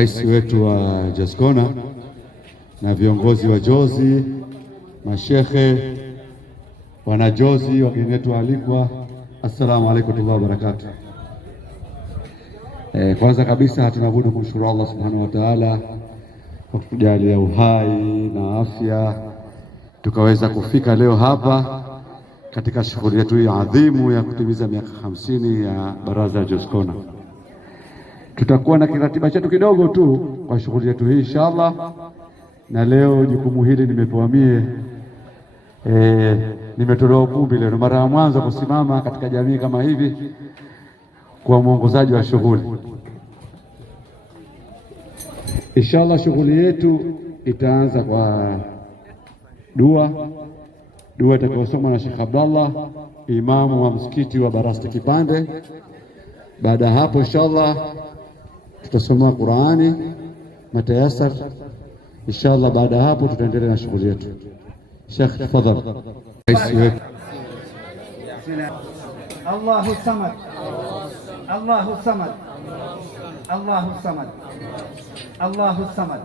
Rais wetu wa Jaskona na viongozi wa Jozi, mashehe, wana Jozi, wageni wetu waalikwa, assalamu alaykum warahmatullahi wabarakatuh. Kwanza kabisa hatuna budi kumshukuru Allah subhanahu wa ta'ala kwa kutujalia uhai na afya tukaweza kufika leo hapa katika shughuli yetu hii adhimu ya kutimiza miaka 50 ya Baraza la Jaskona. Tutakuwa na kiratiba chetu kidogo tu kwa shughuli yetu hii inshallah, na leo jukumu hili nimepewa mie. Nimetolewa ukumbi leo, mara ya mwanzo kusimama katika jamii kama hivi kwa mwongozaji wa shughuli. Inshallah shughuli yetu itaanza kwa dua itakayosomwa na Sheikh Abdallah, imamu wa msikiti wa Barasta Kipande. Baada ya hapo inshallah tutasoma Qur'ani matayasar inshallah. Baada ya hapo tutaendelea na shughuli yetu. Sheikh, tafadhali. Allahu samad, Allahu samad, Allahu samad, Allahu samad,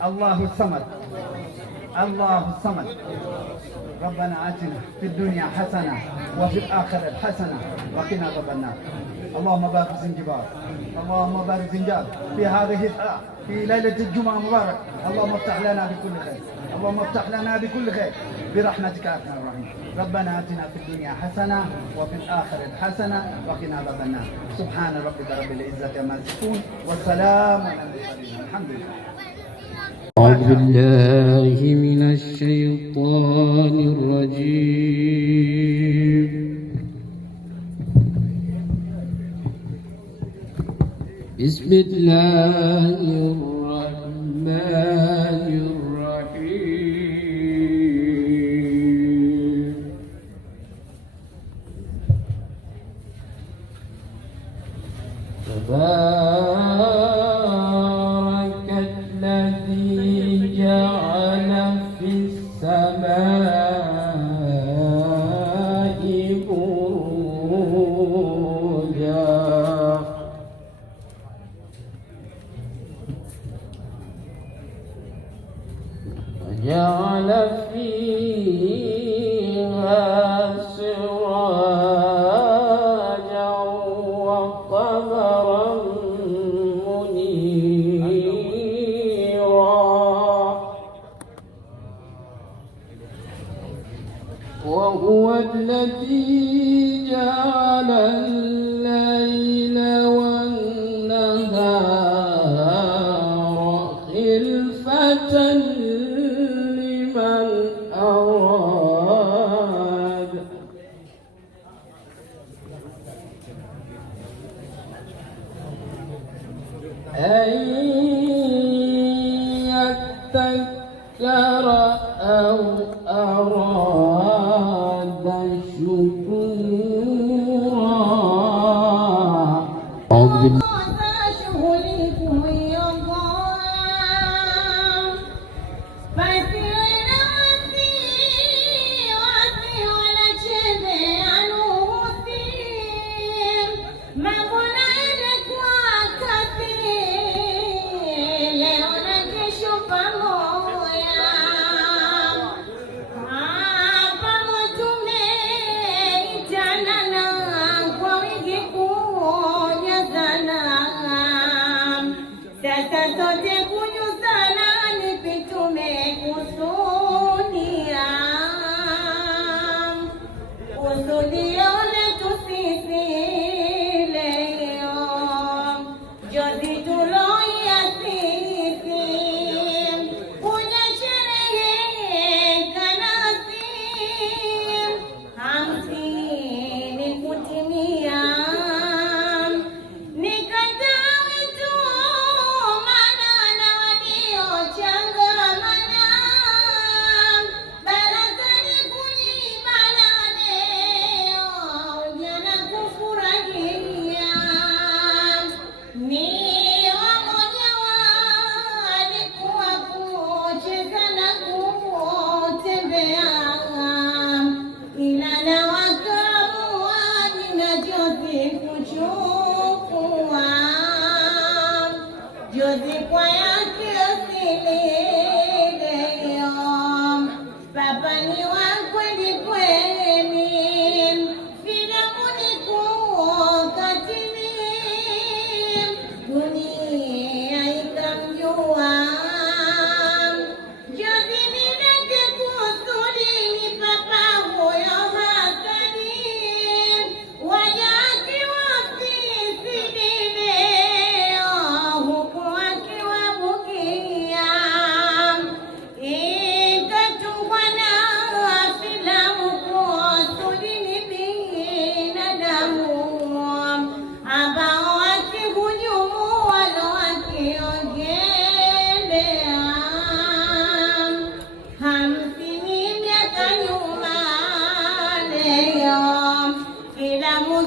Allahu samad, Allahu samad. ربنا آتنا في الدنيا حسنة وفي الآخرة حسنة وقنا عذاب النار. اللهم بارك زنجبار، اللهم بارك زنجار في هذه الساعة في ليلة الجمعة مبارك. اللهم افتح لنا بكل خير، اللهم افتح لنا بكل خير برحمتك يا أرحم الراحمين. ربنا آتنا في الدنيا حسنة وفي الآخرة حسنة وقنا عذاب النار. سبحان ربك رب العزة عما يصفون والسلام على المرسلين الحمد لله. أعوذ بالله من الشيطان الرجيم. بسم الله الرحمن الرحيم. تبارك الذي جعل في السماء بروجا وجعل فيها سراجا وقمرا وهو الذي جعل الليل والنهار خلفة لمن أراد أن يذكر أو أراد شكورا. أعوذ بالله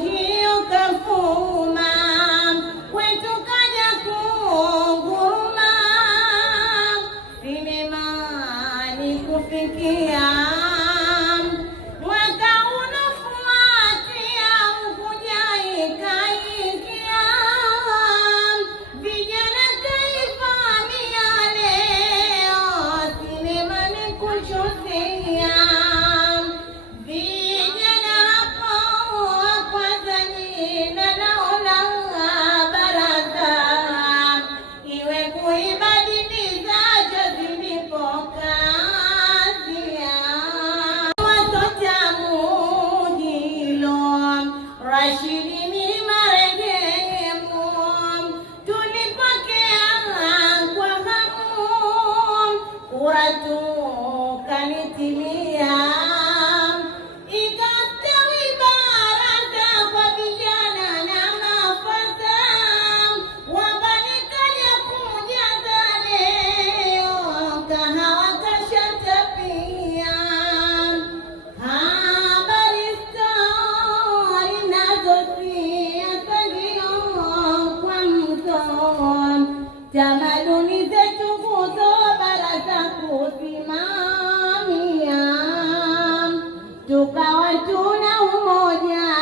hiyo kafuma, kwetu kaja kunguruma, sinemani kufikia mwaka unafuatia, ukuja ikaingia, vijana kaifamia leo, sinemani kuchusia. Vijana hapo kwanza jina naona baraza, iwe kuibadiliza zilipo kazia. Watota mujilo Rashidi ni marehemu, tulipokea kwa hamu, kura tukanitilia, ikastawi baraza kwa vijana na mafaza, wabanikaja kujaza leo, kahawa kashatapia. Habari stori nazo siasa ndio kwa mto, tamaduni zetu nguzo baraza kusimamia, tukawa tuna umoja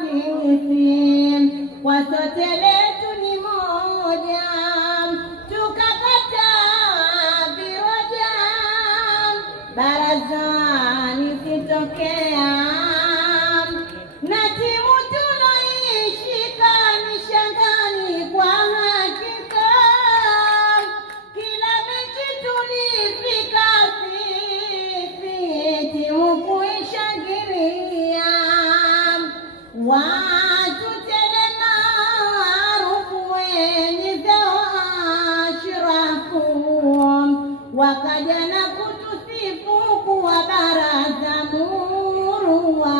sisi, kwa sote letu ni moja, tukapata viroja barazani sitokea, na timu tuloishika ni shangani kwa hakika, kila mechi tulifika sisi, timu kuishangilia, watu tele maarufu wenye ashrafu, wakaja na kutusifu kuwa baraza murua,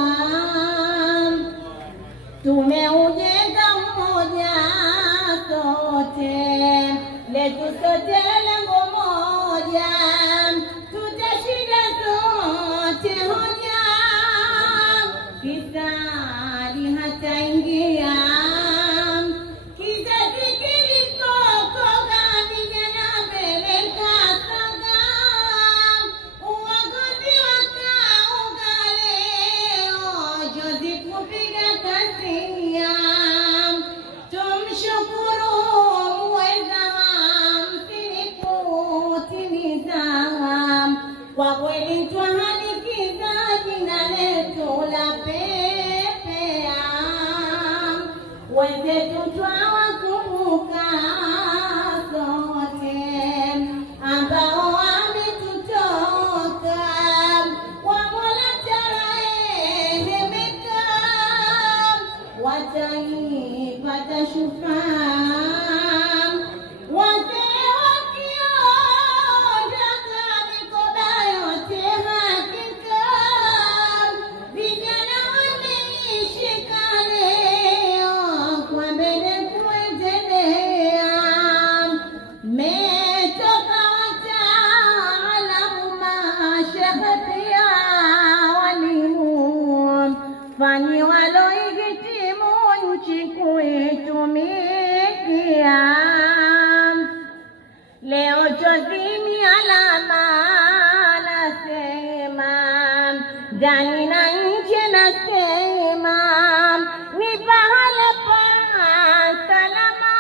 tumeujenga mmoja sote, letu sote lengo moja, tutashinda sote hoja, kisadi hataingia, kizazi kilipotoka, vijana mbele kasaga, uongozi wakauka leo, jozi kupiga kasia, tumshukuru muweza msinikutimiza, kwa kweli twahanikiza jina letu la pepea, wenzetu twawakumbuka sote, ambao wametutoka, kwa Mola tarehemeka, wataipata shufaa, wazee wakiondoka, mikoba yote hakika, vijana wameishika leo, kwa mbele kuendelea, metoka wataalamu, mashehe pia walimu, fani walohitimu nchi kuitumikia, leo chozini alama nasema, ndani na nje nasema, ni pahala pa salama,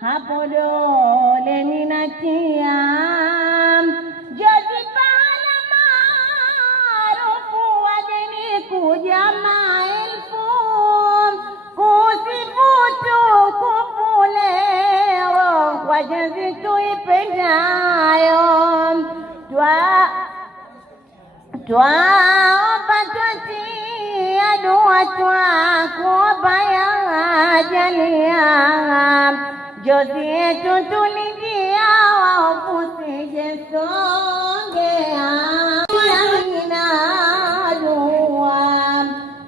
hapo dole ninatia, jozi pahala maarufu, wageni kuja maelfu, kusifu tukufu leo, wajenzi tuipendayo, twaomba twatia dua, twakuomba ya jalia, jozi yetu tulingia, waovu sije songea, ina dua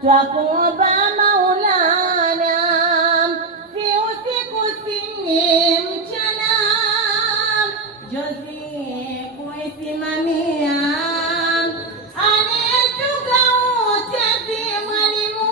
twakuomba Maulana, si usiku si mchana, jozi kuisimamia, anayetunga utezi mwalimu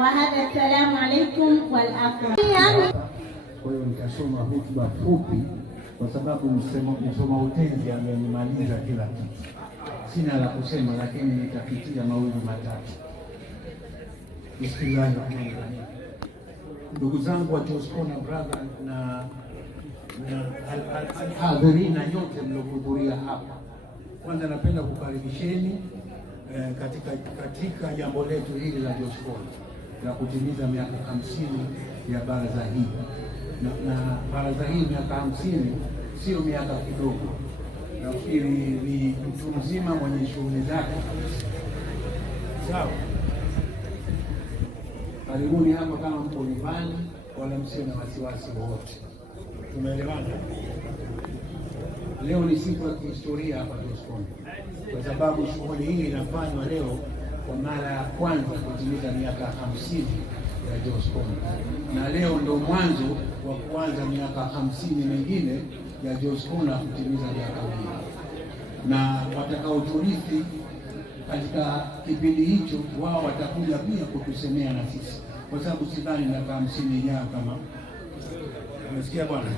وهذا السلام عليكم والعافية. Kwa hiyo nitasoma hotuba fupi kwa sababu msoma utenzi amenimaliza kila kitu. Sina la kusema, lakini nitapitia mawili matatu. Bismillahirrahmanirrahim. Ndugu zangu wa Jos Corner brother na hadhirina nyote mliohudhuria hapa, kwanza napenda kukaribisheni katika jambo letu hili la Jos Corner la kutimiza miaka 50 ya baraza hii. Na baraza hii miaka 50 sio miaka kidogo. Nafikiri ni mtu mzima mwenye shughuli zake. Sawa, karibuni hapa kama mko nyumbani, wala msio na wasiwasi wowote. Tumeelewana? Leo ni siku ya kihistoria hapa Jos Corner, kwa sababu shughuli hii inafanywa leo kwa mara ya kwanza kutimiza miaka 50 ya Jos Corner, na leo ndo mwanzo wa kuanza miaka 50 mingine ya Jos Corner kutimiza miaka 100. Na watakaoturithi katika kipindi hicho, wao watakuja pia kutusemea na sisi, kwa sababu sidhani miaka 50 ijayo kama unasikia bwana.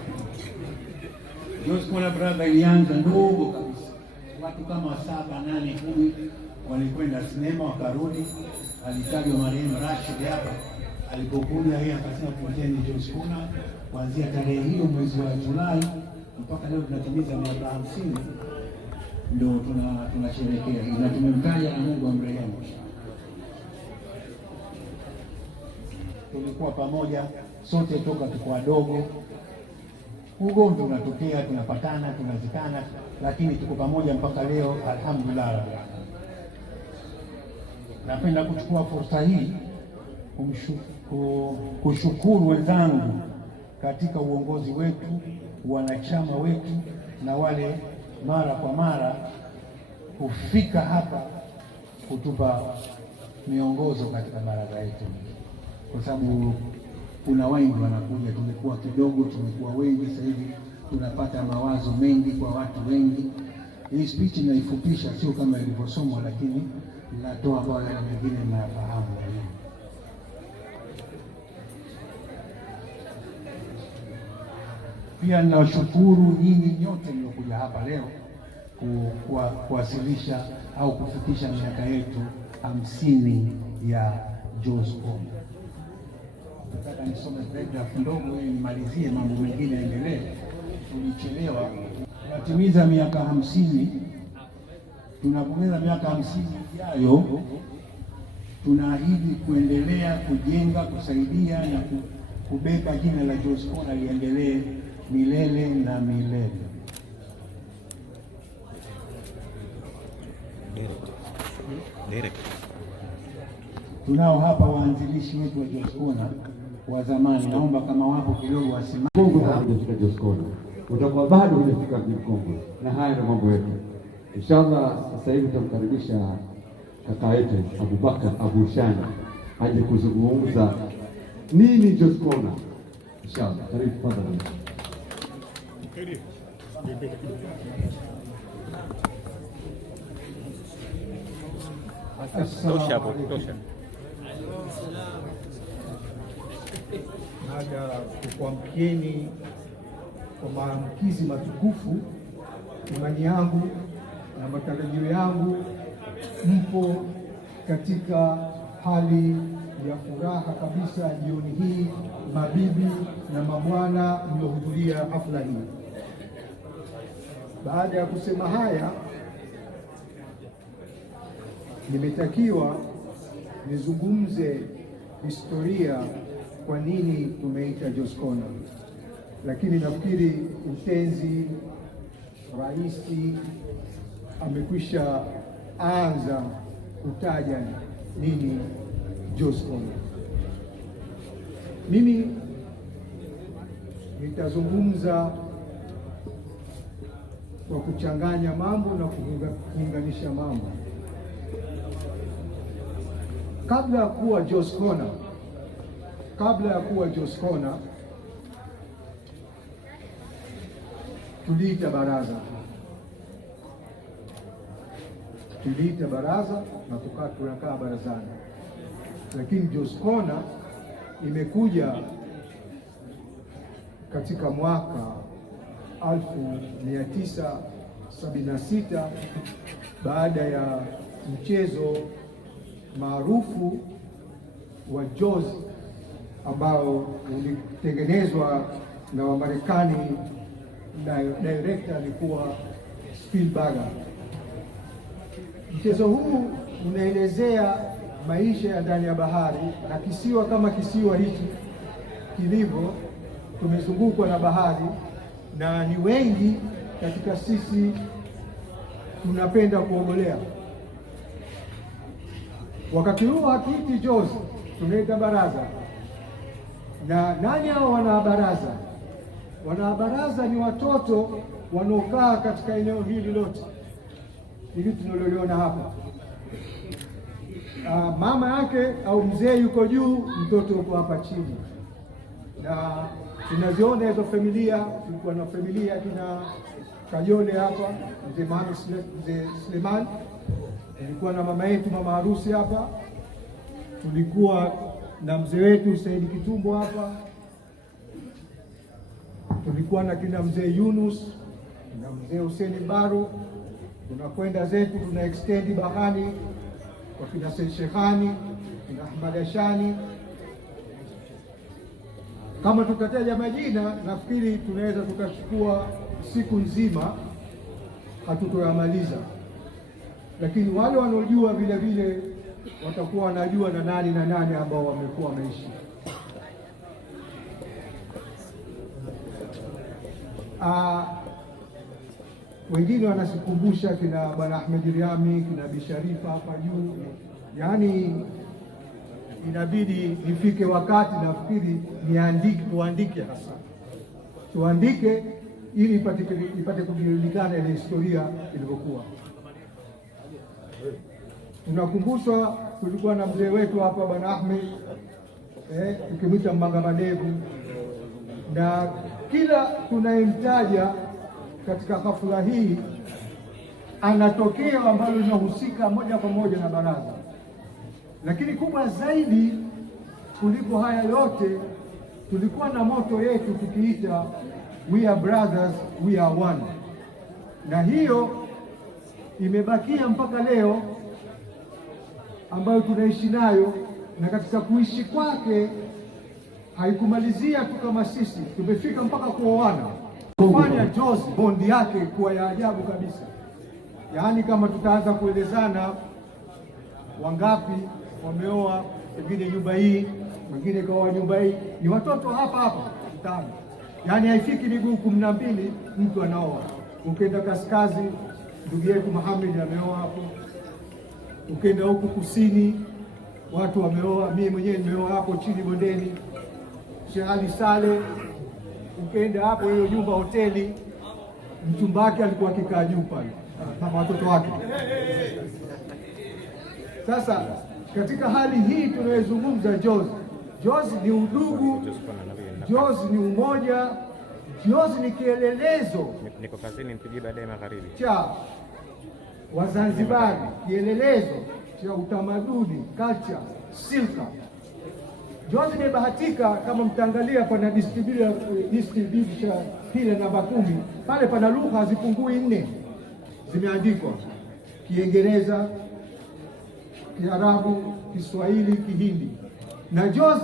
Jos Corner brother ilianza ndogo kabisa, watu kama 7, 8, 10 walikwenda sinema wakarudi. Alitajwa marehemu Rashid hapa, alipokuja yeye akasema tuwateni Jos Corner kuanzia tarehe hiyo mwezi wa Julai mpaka leo tunatimiza miaka 50, ndio tunasherehekea hii, na tumemtaja na Mungu amrehemu. Tulikuwa pamoja sote toka tuko wadogo. Ugomvi unatokea, tunapatana, tunazikana, lakini tuko pamoja mpaka leo, alhamdulillah. Napenda kuchukua fursa hii kushukuru wenzangu katika uongozi wetu, wanachama wetu, na wale mara kwa mara hufika hapa kutupa miongozo katika baraza yetu, kwa sababu kuna wengi wanakuja. Tumekuwa kidogo, tumekuwa wengi, sasa hivi tunapata mawazo mengi kwa watu wengi. Hii speech naifupisha, sio kama ilivyosomwa, lakini natoa kwa wale wengine mnafahamu. Pia ninawashukuru nyinyi nyote mliokuja hapa leo kuwasilisha au kufikisha miaka yetu 50 ya Jos Corner. Nataka nisome paragraph ndogo ili nimalizie, mambo mengine yaendelee. Tulichelewa. Tunatimiza miaka 50. Tunapongeza miaka 50 ijayo. Tunaahidi kuendelea kujenga, kusaidia na kubeba jina la Jos Corner liendelee milele na milele. Tunao hapa waanzilishi wetu wa Jos Corner wa zamani, naomba kama wapo kidogo wasimame. Katika Jos Corner utakuwa bado hujafika mji mkongwe, na haya ndio mambo yetu. Inshallah sasa hivi tutamkaribisha kaka yetu Abubakar Abu Shani aje kuzungumza nini Jos Corner. Inshallah, karibu tafadhali. Tosha. Baada ya kukuamkieni kwa maamkizi matukufu, imani yangu na matarajio yangu mpo katika hali ya furaha kabisa jioni hii, mabibi na mabwana mliohudhuria hafla hii. Baada ya kusema haya, nimetakiwa nizungumze historia, kwa nini tumeita Jos Corner, lakini nafikiri mtenzi rais amekwisha anza kutaja nini Jos Corner. Mimi nitazungumza kwa kuchanganya mambo na kuunganisha mambo. Kabla ya kuwa Jos Corner, tuliita baraza na tunakaa barazani. lakini Joe's Corner imekuja katika mwaka 1976 baada ya mchezo maarufu wa Jaws ambao ulitengenezwa na Wamarekani, na director alikuwa Spielberg. Mchezo huu unaelezea maisha ya ndani ya bahari na kisiwa kama kisiwa hiki kilivyo, tumezungukwa na bahari na ni wengi katika sisi tunapenda kuogelea. Wakati huo hatuiti Jaws, tunaita baraza. Na nani hao wanabaraza? Wanabaraza ni watoto wanaokaa katika eneo hili lote hili tunaloliona hapa. Mama yake au mzee yuko juu, mtoto yuko hapa chini. Na tunaziona hizo familia. Tulikuwa na familia kina Kajole hapa, mzee Suleiman. Tulikuwa na mama yetu mama harusi hapa. Tulikuwa na mzee wetu Saidi Kitumbo hapa. Tulikuwa na kina mzee Yunus na mzee Hussein Baru. Tunakwenda zetu, tuna extend bahari kwa kina Said Shekhani, kina Ahmad Ashani. Kama tutataja majina, nafikiri tunaweza tukachukua siku nzima hatutoyamaliza, lakini wale wanaojua vile vile watakuwa wanajua na nani ambao wamekuwa wameishi. Wengine wanasikumbusha kina Bwana Ahmed Riami, kina Bisharifa hapa juu. Yaani inabidi nifike wakati nafikiri tuandike hasa. Tuandike ili ipate kujulikana ile historia ilivyokuwa. Tunakumbushwa tulikuwa na mzee wetu hapa Bwana Ahmed, tukimwita Mmanga Madevu, na kila tunayemtaja katika hafla hii anatokea ambalo linahusika moja kwa moja na baraza. Lakini kubwa zaidi kuliko haya yote, tulikuwa na moto yetu tukiita we are brothers, we are one, na hiyo imebakia mpaka leo ambayo tunaishi nayo. Na katika kuishi kwake haikumalizia tu kama sisi, tumefika mpaka kuoana, kufanya Jaws bondi yake kuwa ya ajabu kabisa. Yaani kama tutaanza kuelezana wangapi wameoa pengine nyumba hii, mwingine kaoa nyumba hii, ni watoto hapa mtaani. Yaani haifiki miguu 12 mtu anaoa. Ukenda kaskazi, ndugu yetu Muhammad ameoa hapo. Ukenda huku kusini, watu wameoa. Mimi mwenyewe nimeoa hapo chini bondeni, Sheikh Ali Saleh. Ukenda hapo hiyo nyumba hoteli, mchumba wake alikuwa akikaa juu pale na watoto wake. Sasa katika hali hii tunayozungumza Jaws ni udugu, Jaws ni umoja, Jaws ni kielelezo niko kazini mpigi baadaye magharibi cha Wazanzibari, kielelezo cha utamaduni, culture, silka. Jaws imebahatika, kama mtaangalia pana distribution pile namba 10 pale, pana lugha hazipungui 4 zimeandikwa: Kiingereza, Kiarabu, Kiswahili, Kihindi. Na Jaws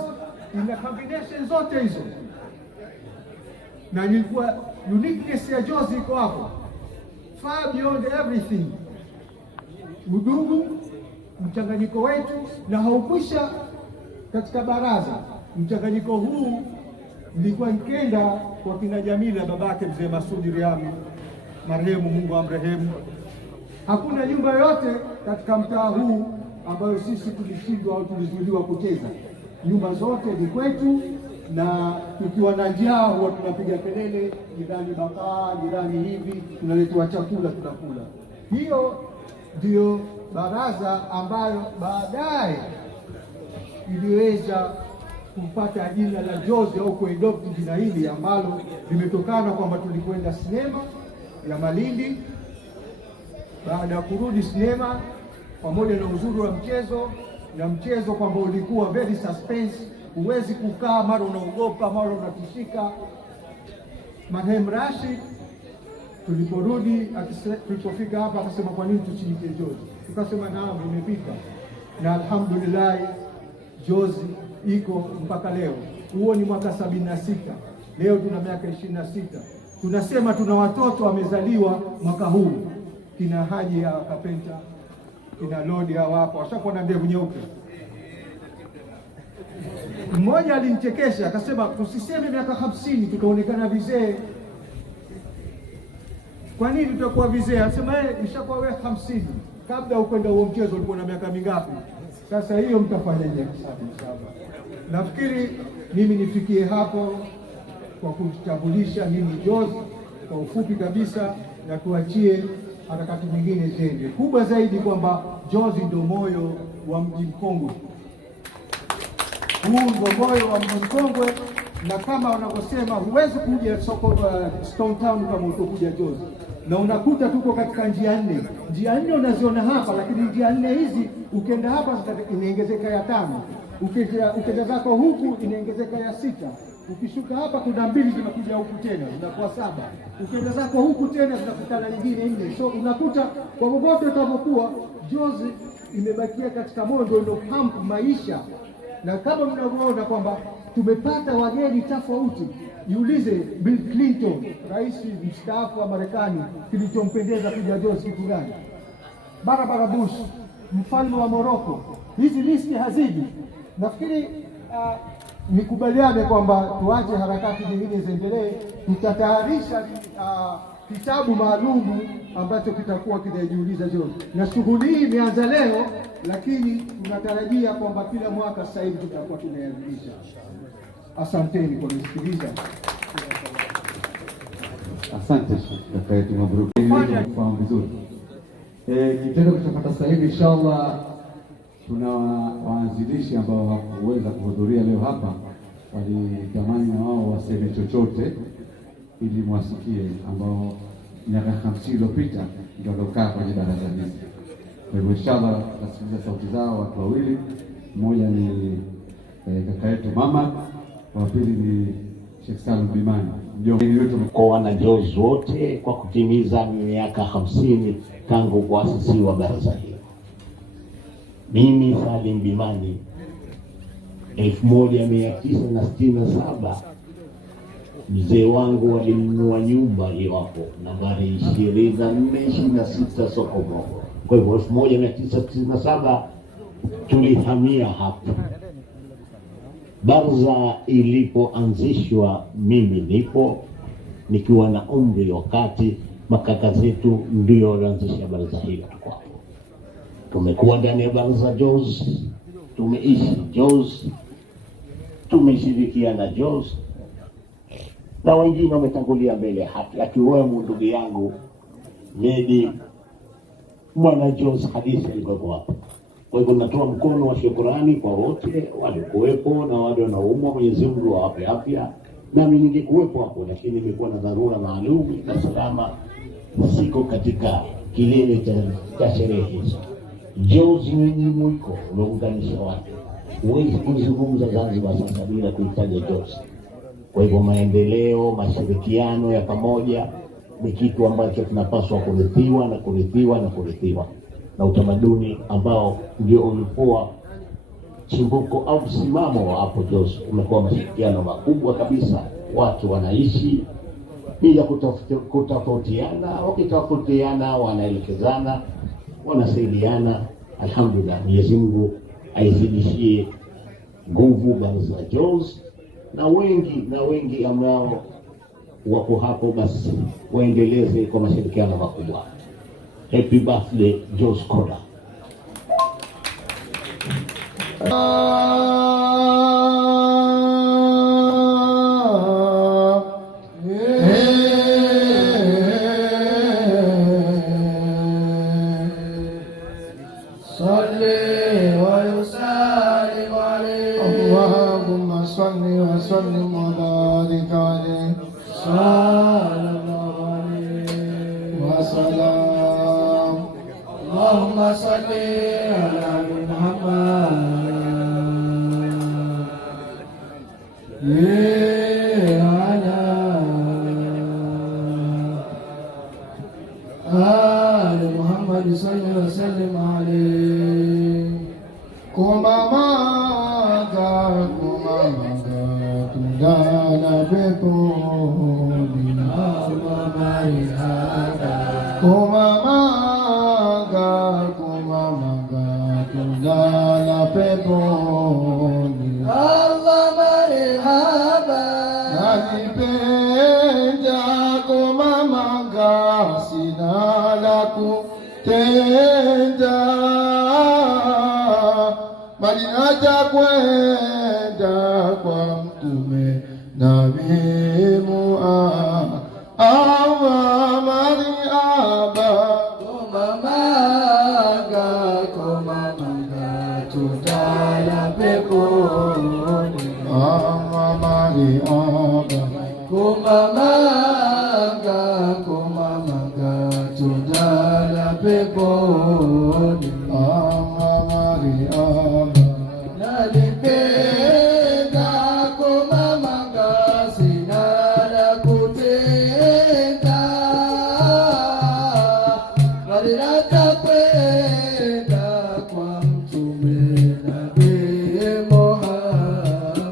ina combination zote hizo, na ilikuwa uniqueness ya Jaws iko hapo, far beyond everything. Udugu, mchanganyiko wetu, na haukwisha katika baraza. Mchanganyiko huu nilikuwa nikenda kwa kina Jamila, babake mzee Masudi Riami marehemu, Mungu amrehemu. Hakuna nyumba yote katika mtaa huu ambayo sisi tulishindwa au tulizuiliwa kucheza. Nyumba zote ni kwetu, na tukiwa na njaa huwa tunapiga kelele, jirani bakaa, jirani hivi, tunaletewa chakula tunakula. Hiyo ndio baraza ambayo baadaye iliweza kupata jina la Jaws au kuadopt jina hili ambalo limetokana kwamba tulikwenda sinema ya Malindi. Baada ya kurudi sinema, pamoja na uzuri wa mchezo na mchezo kwamba ulikuwa very suspense, huwezi kukaa, mara unaogopa, mara unatishika. Marehemu Rashid tuliporudi, tulipofika hapa akasema kwa nini tusiite Jozi? Tukasema naam, imepita na alhamdulillah Jozi iko mpaka leo. Huo ni mwaka 76, leo tuna miaka 26. Tunasema tuna watoto wamezaliwa mwaka huu, kina Haji ya Kapenta, kina Lodi hawapo, washakuwa na ndevu nyeupe. Mmoja alinichekesha akasema tusiseme miaka 50 tutaonekana vizee. Kwa nini tutakuwa vizee? Anasema ishakuwa wewe 50, kabla ukwenda huo mchezo ulikuwa na miaka mingapi? Sasa hiyo mtafanyaje hesabu inshallah. Nafikiri mimi nifikie hapo kwa kutambulisha nini Jozi kwa ufupi kabisa, na tuachie harakati nyingine zende kubwa zaidi, kwamba Jozi ndio moyo wa mji mkongwe. Huu ndio moyo wa mji mkongwe, na kama wanavyosema huwezi kuja Stone Town kama utakuja Jozi, na unakuta tuko katika njia 4. Njia 4 unaziona hapa, lakini njia 4 hizi ukienda hapa inaongezeka ya 5, ukenda zako huku inaongezeka ya 6, ukishuka hapa kuna 2 zinakuja huku tena zinakuwa 7, ukienda zako huku tena zinakutana nyingine 4. So unakuta kwa popote utakapokuwa Jozi imebakia katika moyo ndio pump maisha. Na kama mnavyoona kwamba tumepata wageni tofauti. Jiulize Bill Clinton, rais mstaafu wa Marekani, kilichompendeza kuja Jozi kitu gani? Barbara Bush, mfalme wa Morocco. Hizi listi hazidi. Nafikiri nikubaliane kwamba tuache harakati nyingine ziendelee. Tutatayarisha kitabu maalumu ambacho kitakuwa kinajiuliza Jozi, na shughuli hii imeanza leo, lakini tunatarajia kwamba kila mwaka sasa hivi tutakuwa tunayaadhimisha. Asanteni kwa kusikiliza. Asante kaka yetu, mabruku. Fahamu vizuri. Kitendo kitapata sasa hivi inshallah. Tuna waanzilishi ambao hawakuweza kuhudhuria leo hapa, walitamani na wao waseme chochote ili mwasikie, ambao miaka 50 iliyopita ndio walokaa kwenye baraza hili. Kwa hivyo inshallah tutasikiliza sauti zao, watu wawili. Mmoja ni kaka yetu Mama, wa pili ni Sheikh Salum Bimani. Kwa wana Jozi wote kwa kutimiza miaka 50 tangu kuasisiwa baraza hili. Mimi Salim Bimani 1967 mzee wangu walinunua nyumba iwapo nambari 2426 Soko Bongo. Kwa hivyo 1967 tulihamia hapa. Baraza ilipoanzishwa mimi nipo nikiwa na umri, wakati makaka zetu ndio walianzisha baraza hili. Tumekuwa ndani ya baraza Jozi, tumeishi Jozi, tumeshirikiana Jozi, na wengine wametangulia mbele hapa, akiwemo ndugu yangu Medi mwana Jozi hadithi alikuwa hapa. Kwa hivyo natoa mkono wa shukrani kwa wote walikuwepo na wale wanaoumwa, Mwenyezi Mungu awape afya. Nami ningekuwepo hapo, lakini nimekuwa na dharura maalum na salama, siko katika kilele cha sherehe hizo. Jozi ni mwiko unaunganisha watu. Huwezi kuzungumza Zanzibar sasa bila kuitaja Jozi. Kwa hivyo maendeleo, mashirikiano ya pamoja ni kitu ambacho tunapaswa kurithiwa na kurithiwa na kurithiwa, na utamaduni ambao ndio ulikuwa chimbuko au msimamo wa hapo Jozi. Umekuwa mashirikiano makubwa kabisa, watu wanaishi bila kutofautiana, wakitofautiana wanaelekezana, wanasaidiana. Alhamdulillah, Mwenyezi Mungu aizidishie nguvu baraza Jozi, na wengi ambao wako hapo basi waendeleze kwa mashirikiano makubwa. Happy birthday Jozi Koda. اللهم صل وسلم وبارك عليه صلى الله عليه وسلم. اللهم صل على Muhammad ala ali Muhammad sallallahu alaihi wasallam alayhi kumamaga tundala peponi kumamaga tundala peponi Allah marhaba nanipenda kumamaga sina la kutenda bali natakwenda kwa mtume Nabii Muhammad mariaba kumamaga tutala peponi mariaba kumamaga tutala peponi mariaba nalipenda kumamaga sina la kutenda bali natakwenda kwa mtume Nabii Muhammad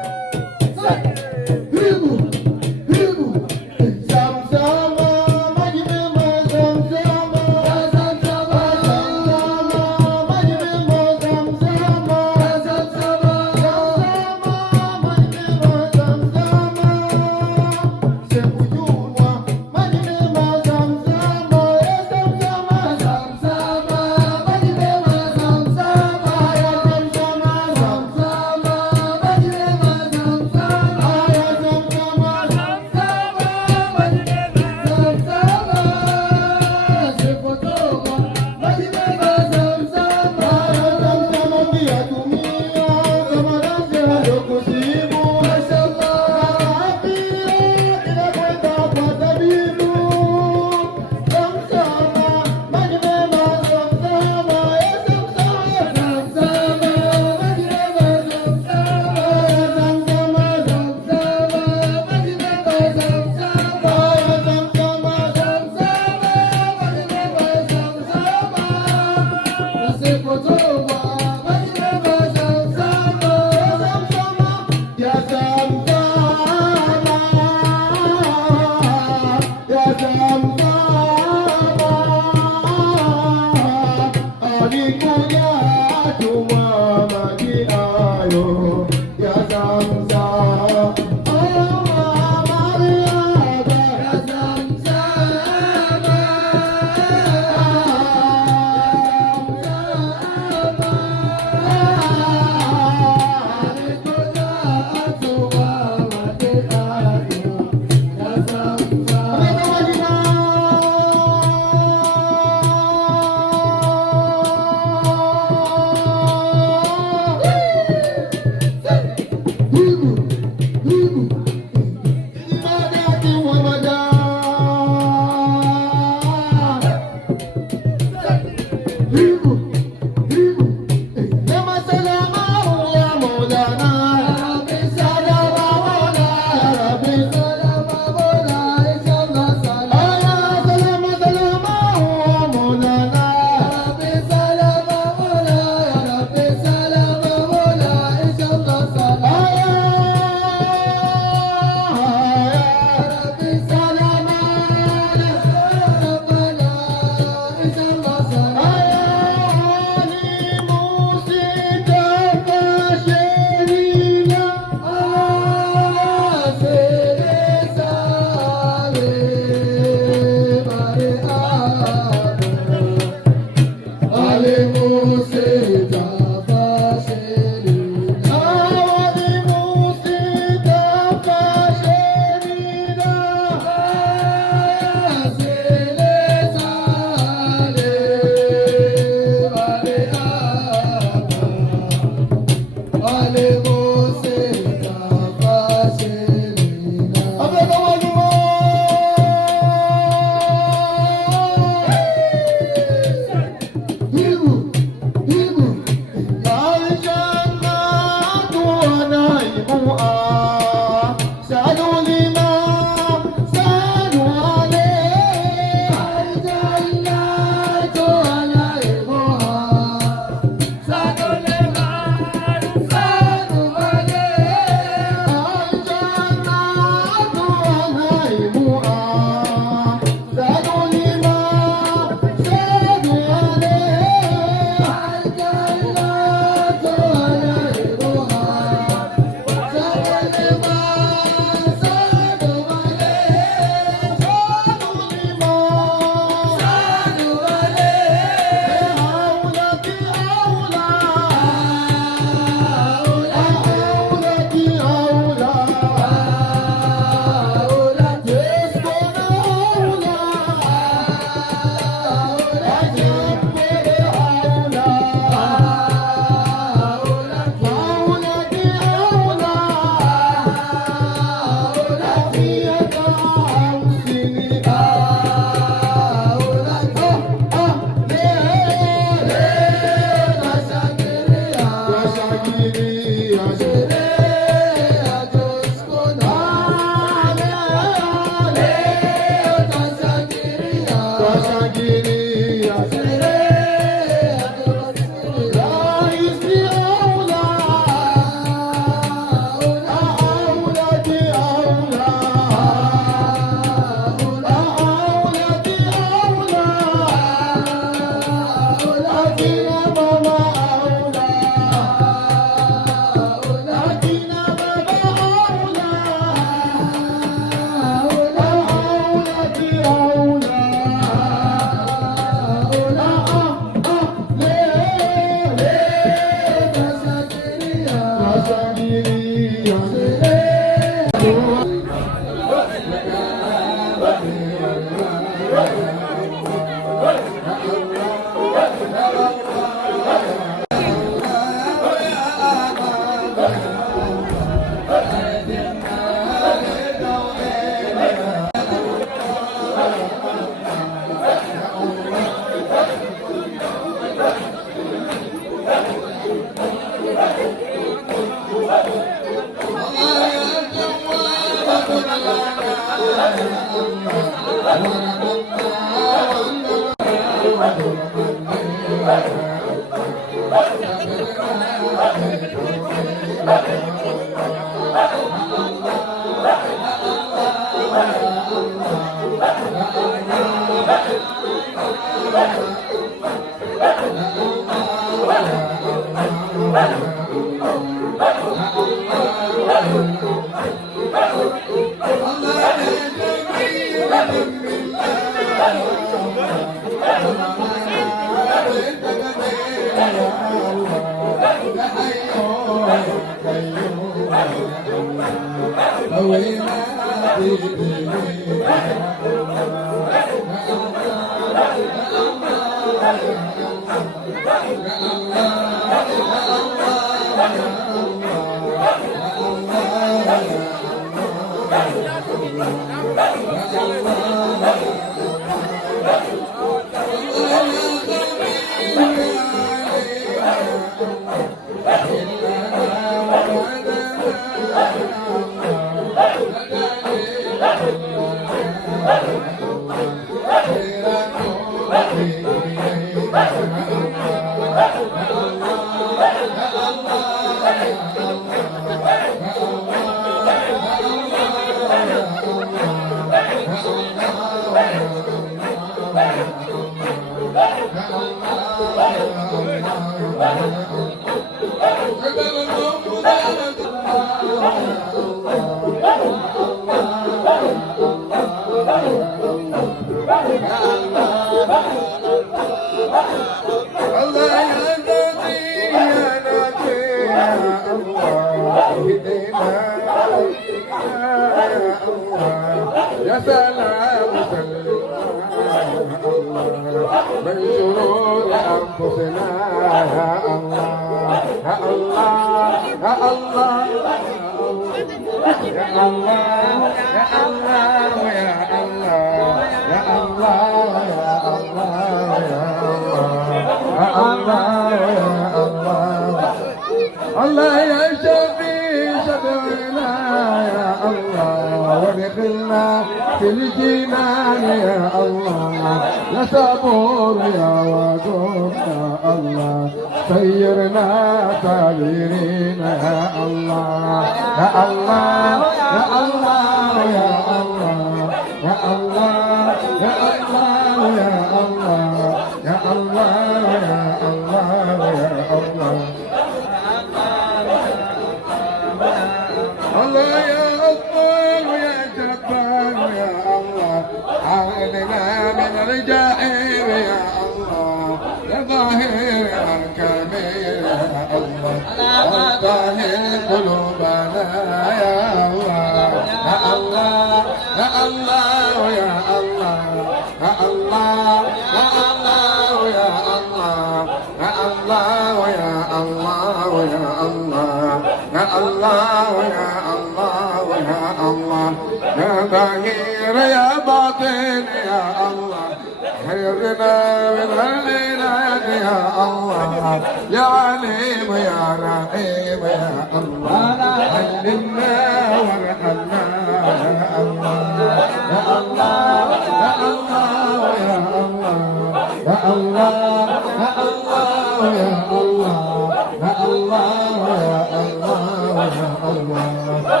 Allah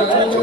Mama,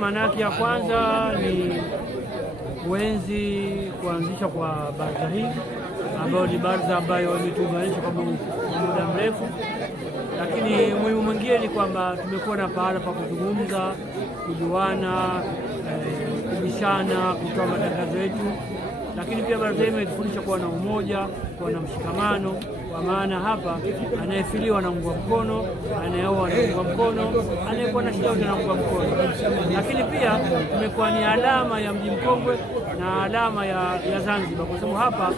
Manake ya kwanza ni kuenzi kuanzisha kwa baraza hii ambayo ni baraza ambayo imetuunganisha kwa muda mrefu, lakini muhimu mwingine ni kwamba tumekuwa na pahala pa kuzungumza, kujuana, kubishana, kutoa matangazo yetu, lakini pia baraza hii imetufundisha kuwa na umoja, kuwa na mshikamano, kwa maana hapa anayefiliwa anaungwa mkono, anayeoa anaungwa mkono, anayekuwa na shida anaungwa mkono. Lakini pia imekuwa ni alama ya mji mkongwe na alama ya Zanzibar, kwa sababu hapa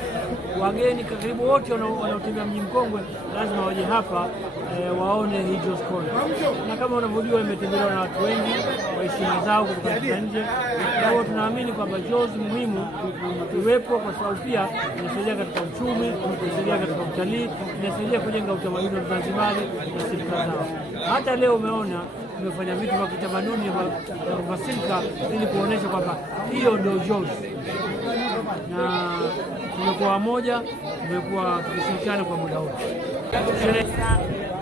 wageni karibu wote wanaotembea mji mkongwe lazima waje hapa waone hii Joe's Corner. Na kama unavyojua imetembelewa na watu wengi wa heshima zao kutoka nje. Kwa hiyo tunaamini kwamba Joe's muhimu iwepo kwa sababu pia inasaidia katika uchumi, inasaidia katika utalii, inasaidia kujenga utamaduni wa Zanzibari na silka zao. Hata leo umeona tumefanya vitu vya kitamaduni vya silka ili kuonesha kwamba hiyo ndio Joe's. Na tumekuwa moja, tumekuwa tukishirikiana kwa muda wote.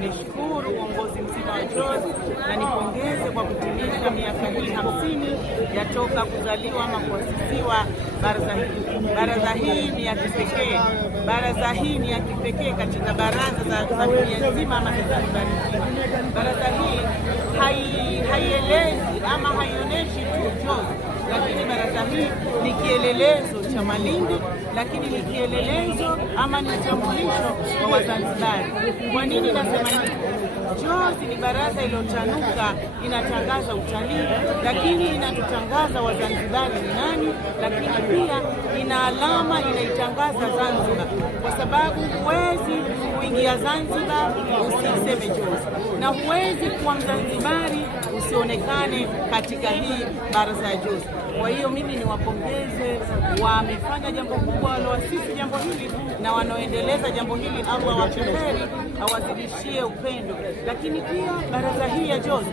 Nishukuru uongozi mzima wa Joe's na nipongeze kwa kutimiza miaka hii 50 ya toka kuzaliwa ama kuasisiwa baraza hii. Baraza hii ni ya kipekee. Baraza hii ni ya kipekee katika baraza za dunia nzima ama Zanzibar. Baraza hii haielezi ama haionyeshi tu Joe's, lakini baraza hii ni kielelezo cha Malindi, lakini ni kielelezo ama ni utambulisho wa Wazanzibari. Kwa nini nasema hivi? Joe's ni baraza iliyotanuka, inatangaza utalii, lakini inatutangaza Wazanzibari ni nani, lakini pia ina alama inaitangaza Zanzibar, kwa sababu huwezi kuingia ya Zanzibar usiseme Jozi, na huwezi kuwa Mzanzibari usionekane katika hii baraza ya Jozi. Kwa hiyo mimi niwapongeze, wamefanya jambo kubwa, walioasisi jambo hili na wanaoendeleza jambo hili. Allah awape heri, awazidishie upendo. Lakini pia baraza hii ya Jozi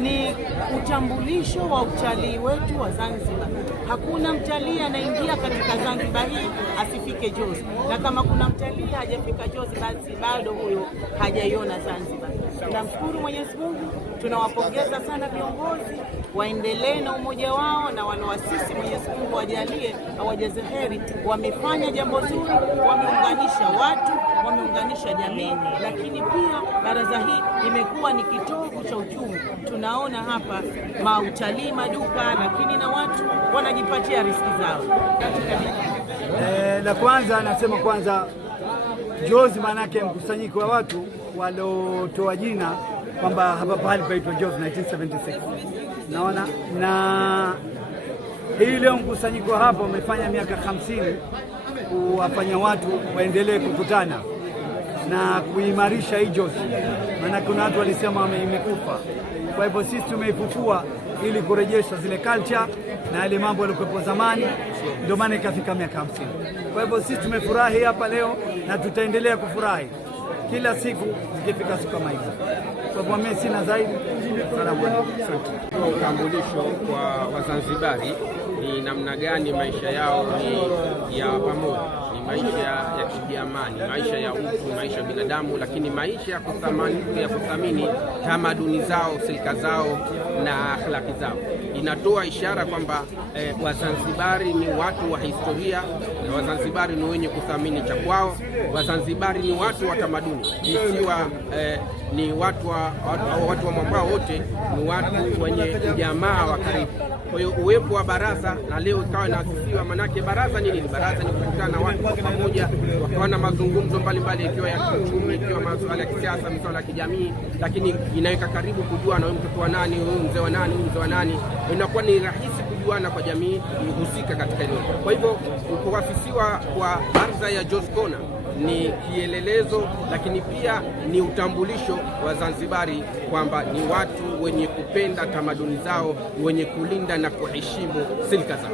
ni utambulisho wa utalii wetu wa Zanzibar. Hakuna mtalii anaingia katika Zanzibar hii asifike Jozi, na kama kuna mtalii hajafika Jozi, basi bado huyo hajaiona Zanzibar. Tunamshukuru Mwenyezi Mungu, tunawapongeza sana viongozi, waendelee na umoja wao, na wanaoasisi Mwenyezi Mungu wajalie, awajaze heri. Wamefanya jambo zuri, wameunganisha watu, wameunganisha jamii, lakini pia baraza hii imekuwa ni kitovu cha uchumi. Tunaona hapa mautalii, maduka, lakini na watu wanajipatia riziki zao. La kwanza nasema kwanza Jozi maanake mkusanyiko wa watu waliotoa jina kwamba hapa pahali paitwa Jozi 1976. Naona na hii leo mkusanyiko hapa umefanya miaka 50 kuwafanya watu waendelee kukutana na kuimarisha hii Jozi, maana kuna watu walisema imekufa. Kwa hivyo sisi tumeifufua ili kurejesha zile culture na yale mambo yalikuwepo zamani, ndio maana ikafika miaka 50. Kwa hivyo sisi tumefurahi hapa leo na tutaendelea kufurahi kila siku zikifika siku kama hizo. Kwa hivyo mimi sina zaidi. Salamu alaykum. Utambulisho kwa Wazanzibari ni namna gani maisha yao ni ya pamoja, ni maisha ya kiamani, maisha ya utu, maisha ya binadamu, lakini maisha ya kuthamini tamaduni zao, silka zao na akhlaki zao. Inatoa ishara kwamba Wazanzibari ni watu wa historia, Wazanzibari ni wenye kuthamini cha kwao, Wazanzibari ni watu wa tamaduni, isiwa ni watu wa mwambao wote ni watu wenye jamaa wa karibu. Kwa hiyo uwepo wa baraza na leo ikawa inaasisiwa, manake baraza ni nini? Baraza ni kukutana na watu kwa pamoja, wakawa na mazungumzo mbalimbali, ikiwa ya kiuchumi, ikiwa masuala ya kisiasa, masuala ya kijamii, lakini inaweka karibu kujua na mtoto wa nani, huyu mzee wa nani, huyu mzee wa nani. Inakuwa ni rahisi kujuana kwa jamii ihusika katika eneo. Kwa hivyo kuafisiwa kwa baraza ya Jozi Corner ni kielelezo, lakini pia ni utambulisho wa Zanzibari kwamba ni watu wenye kupenda tamaduni zao, wenye kulinda na kuheshimu silka zao.